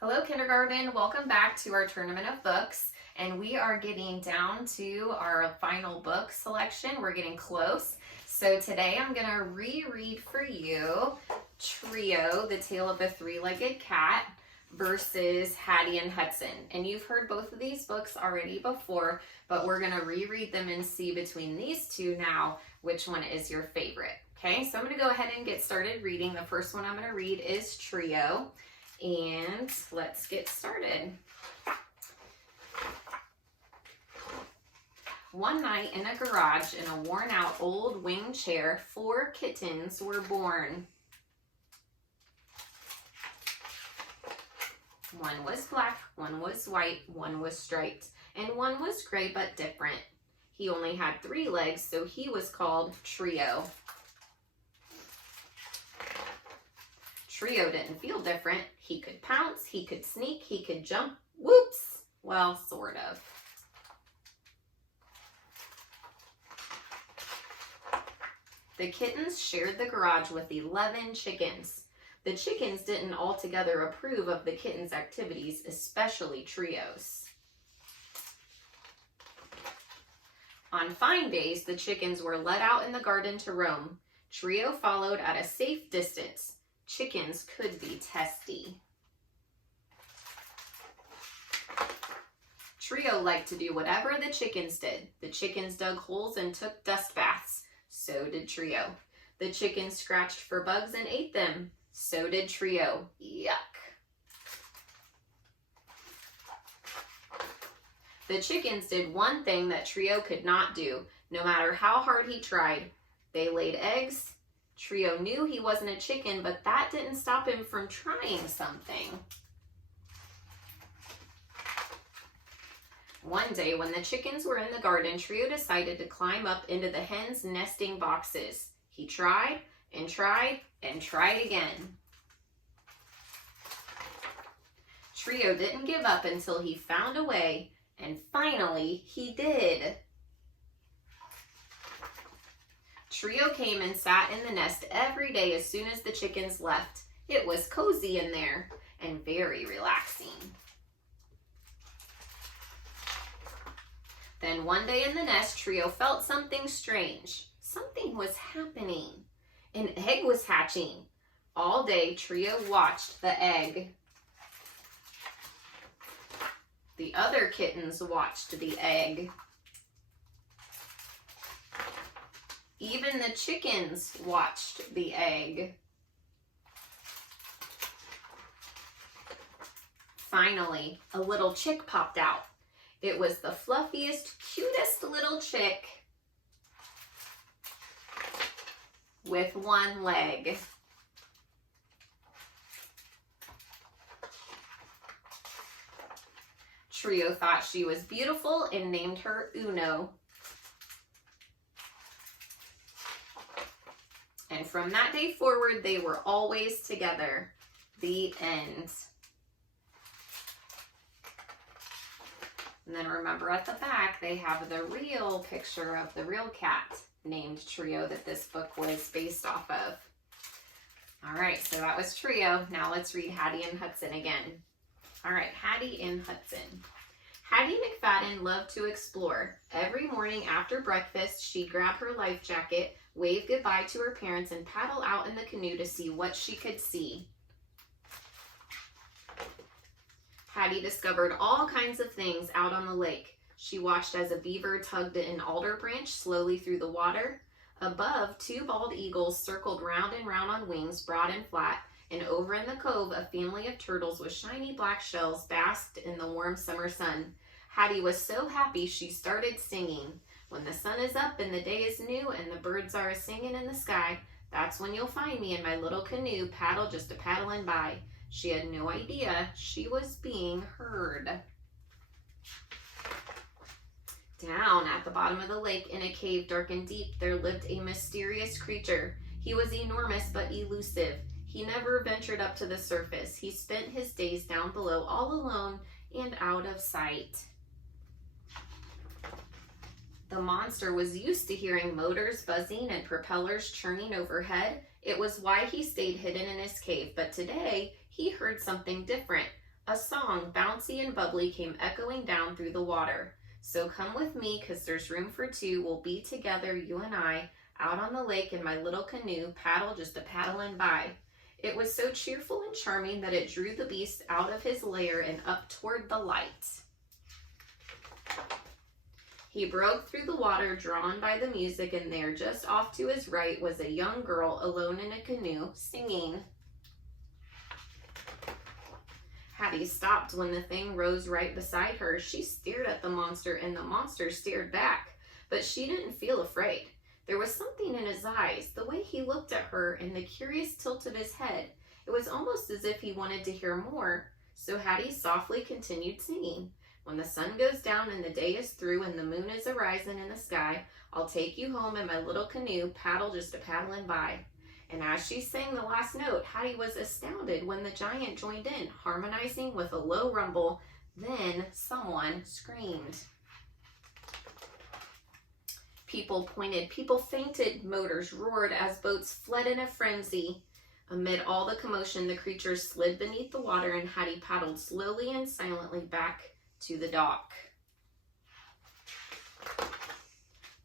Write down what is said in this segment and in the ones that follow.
Hello kindergarten, welcome back to our tournament of books, and we are getting down to our final book selection. We're getting close. So today I'm going to reread for you Trio, The Tale of the Three-Legged Cat versus Hattie and Hudson. And you've heard both of these books already before, but we're going to reread them and see between these two now which one is your favorite. Okay, so I'm going to go ahead and get started reading. The first one I'm going to read is Trio. And let's get started. One night in a garage in a worn out old wing chair, 4 kittens were born. One was black, one was white, one was striped, and one was gray but different. He only had 3 legs, so he was called Trio. Trio didn't feel different. He could pounce, he could sneak, he could jump. Whoops! Well, sort of. The kittens shared the garage with 11 chickens. The chickens didn't altogether approve of the kittens' activities, especially Trio's. On fine days, the chickens were let out in the garden to roam. Trio followed at a safe distance. Chickens could be testy. Trio liked to do whatever the chickens did. The chickens dug holes and took dust baths. So did Trio. The chickens scratched for bugs and ate them. So did Trio. Yuck. The chickens did one thing that Trio could not do, no matter how hard he tried. They laid eggs. Trio knew he wasn't a chicken, but that didn't stop him from trying something. One day, when the chickens were in the garden, Trio decided to climb up into the hens' nesting boxes. He tried and tried and tried again. Trio didn't give up until he found a way, and finally, he did. Trio came and sat in the nest every day as soon as the chickens left. It was cozy in there and very relaxing. Then one day in the nest, Trio felt something strange. Something was happening. An egg was hatching. All day, Trio watched the egg. The other kittens watched the egg. Even the chickens watched the egg. Finally, a little chick popped out. It was the fluffiest, cutest little chick with 1 leg. Trio thought she was beautiful and named her Uno. And from that day forward, they were always together. The end. And then remember at the back, they have the real picture of the real cat named Trio that this book was based off of. All right, so that was Trio. Now let's read Hattie and Hudson again. All right, Hattie and Hudson. Hattie McFadden loved to explore. Every morning after breakfast, she'd grab her life jacket, wave goodbye to her parents, and paddle out in the canoe to see what she could see. Hattie discovered all kinds of things out on the lake. She watched as a beaver tugged an alder branch slowly through the water. Above, 2 bald eagles circled round and round on wings, broad and flat, and over in the cove, a family of turtles with shiny black shells basked in the warm summer sun. Hattie was so happy she started singing. When the sun is up and the day is new and the birds are a-singing in the sky, that's when you'll find me in my little canoe, paddle just a-paddling by. She had no idea she was being heard. Down at the bottom of the lake in a cave dark and deep, there lived a mysterious creature. He was enormous but elusive. He never ventured up to the surface. He spent his days down below, all alone and out of sight. The monster was used to hearing motors buzzing and propellers churning overhead. It was why he stayed hidden in his cave, but today he heard something different. A song, bouncy and bubbly, came echoing down through the water. So come with me, 'cause there's room for two. We'll be together, you and I, out on the lake in my little canoe, paddle just a paddling by. It was so cheerful and charming that it drew the beast out of his lair and up toward the light. He broke through the water, drawn by the music, and there, just off to his right, was a young girl alone in a canoe, singing. Hattie stopped when the thing rose right beside her. She stared at the monster, and the monster stared back, but she didn't feel afraid. There was something in his eyes, the way he looked at her, and the curious tilt of his head. It was almost as if he wanted to hear more, so Hattie softly continued singing. When the sun goes down and the day is through and the moon is a-rising in the sky, I'll take you home in my little canoe, paddle just a paddling by. And as she sang the last note, Hattie was astounded when the giant joined in, harmonizing with a low rumble. Then someone screamed. People pointed, people fainted, motors roared as boats fled in a frenzy. Amid all the commotion, the creatures slid beneath the water and Hattie paddled slowly and silently back to the dock.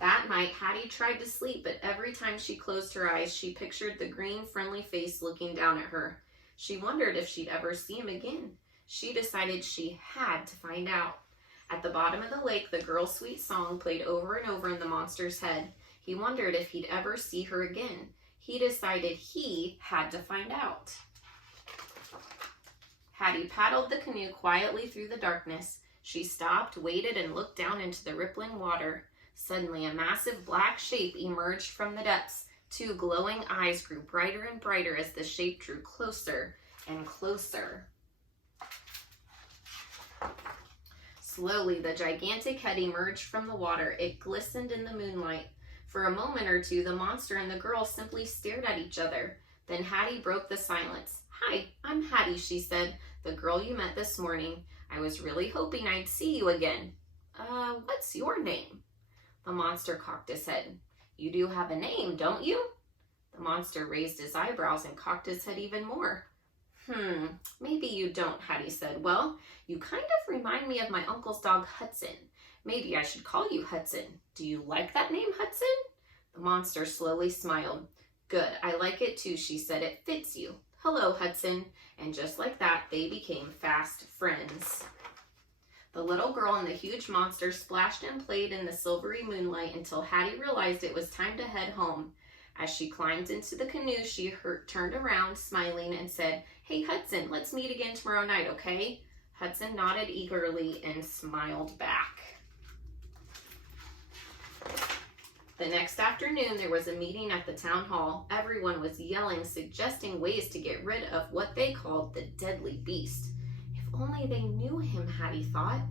That night, Hattie tried to sleep, but every time she closed her eyes, she pictured the green, friendly face looking down at her. She wondered if she'd ever see him again. She decided she had to find out. At the bottom of the lake, the girl's sweet song played over and over in the monster's head. He wondered if he'd ever see her again. He decided he had to find out. Hattie paddled the canoe quietly through the darkness. She stopped, waited, and looked down into the rippling water. Suddenly, a massive black shape emerged from the depths. Two glowing eyes grew brighter and brighter as the shape drew closer and closer. Slowly, the gigantic head emerged from the water. It glistened in the moonlight. For a moment or two, the monster and the girl simply stared at each other. Then Hattie broke the silence. "Hi, I'm Hattie," she said, "the girl you met this morning. I was really hoping I'd see you again." What's your name?" The monster cocked his head. "You do have a name, don't you?" The monster raised his eyebrows and cocked his head even more. Maybe you don't," Hattie said. "Well, you kind of remind me of my uncle's dog, Hudson. Maybe I should call you Hudson. Do you like that name, Hudson?" The monster slowly smiled. "Good, I like it too," she said. "It fits you. Hello, Hudson." And just like that, they became fast friends. The little girl and the huge monster splashed and played in the silvery moonlight until Hattie realized it was time to head home. As she climbed into the canoe, she turned around, smiling, and said, "Hey, Hudson, let's meet again tomorrow night, okay?" Hudson nodded eagerly and smiled back. The next afternoon, there was a meeting at the town hall. Everyone was yelling, suggesting ways to get rid of what they called the deadly beast. If only they knew him, Hattie thought.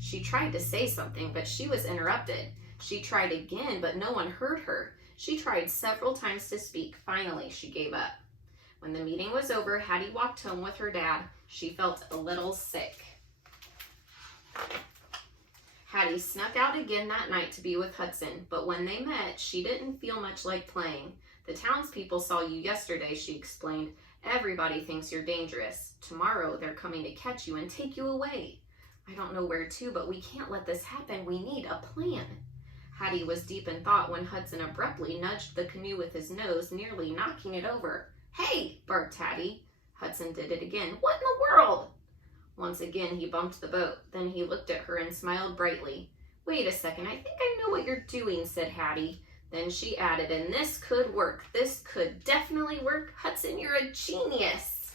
She tried to say something, but she was interrupted. She tried again, but no one heard her. She tried several times to speak. Finally, she gave up. When the meeting was over, Hattie walked home with her dad. She felt a little sick. Hattie snuck out again that night to be with Hudson, but when they met, she didn't feel much like playing. "The townspeople saw you yesterday," she explained. "Everybody thinks you're dangerous. Tomorrow, they're coming to catch you and take you away. I don't know where to, but we can't let this happen. We need a plan." Hattie was deep in thought when Hudson abruptly nudged the canoe with his nose, nearly knocking it over. "Hey!" barked Hattie. Hudson did it again. "What in the world?" Once again, he bumped the boat. Then he looked at her and smiled brightly. "Wait a second, I think I know what you're doing," said Hattie. Then she added, "And this could work. This could definitely work. Hudson, you're a genius."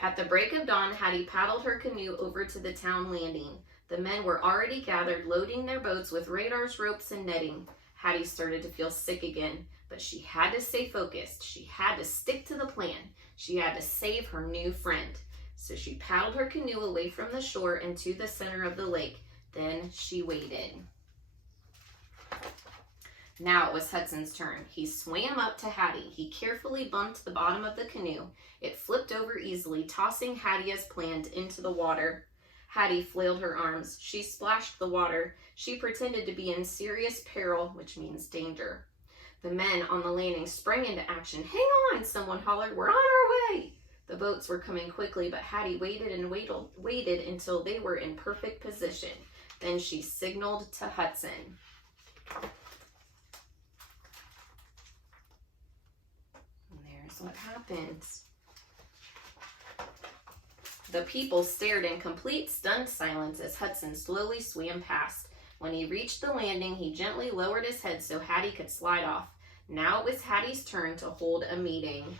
At the break of dawn, Hattie paddled her canoe over to the town landing. The men were already gathered, loading their boats with radars, ropes, and netting. Hattie started to feel sick again, but she had to stay focused. She had to stick to the plan. She had to save her new friend. So she paddled her canoe away from the shore and to the center of the lake. Then she waited. Now it was Hudson's turn. He swam up to Hattie. He carefully bumped the bottom of the canoe. It flipped over easily, tossing Hattie as planned into the water. Hattie flailed her arms. She splashed the water. She pretended to be in serious peril, which means danger. The men on the landing sprang into action. "Hang on," someone hollered. "We're on our way." The The boats were coming quickly, but Hattie waited and waited until they were in perfect position. Then she signaled to Hudson. And there's what happens. The people stared in complete stunned silence as Hudson slowly swam past. When he reached the landing, he gently lowered his head so Hattie could slide off. Now it was Hattie's turn to hold a meeting.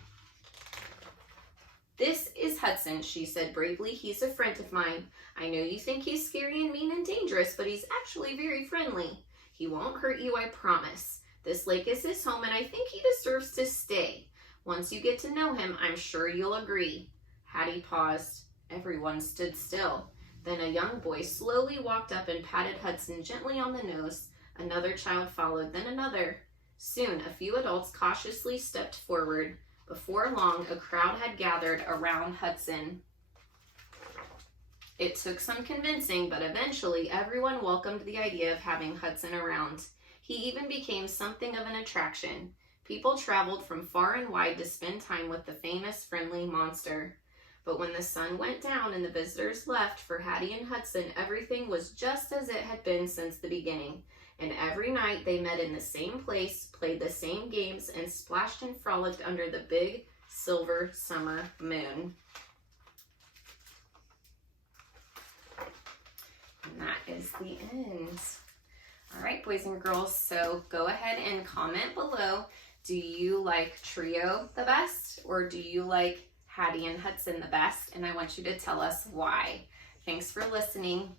"This is Hudson," she said bravely. "He's a friend of mine. I know you think he's scary and mean and dangerous, but he's actually very friendly. He won't hurt you, I promise. This lake is his home, and I think he deserves to stay. Once you get to know him, I'm sure you'll agree." Hattie paused. Everyone stood still. Then a young boy slowly walked up and patted Hudson gently on the nose. Another child followed, then another. Soon, a few adults cautiously stepped forward. Before long, a crowd had gathered around Hudson. It took some convincing, but eventually everyone welcomed the idea of having Hudson around. He even became something of an attraction. People traveled from far and wide to spend time with the famous friendly monster. But when the sun went down and the visitors left for Hattie and Hudson, everything was just as it had been since the beginning. And every night they met in the same place, played the same games, and splashed and frolicked under the big silver summer moon. And that is the end. All right, boys and girls, so go ahead and comment below. Do you like Trio the best, or do you like Hattie and Hudson the best? And I want you to tell us why. Thanks for listening.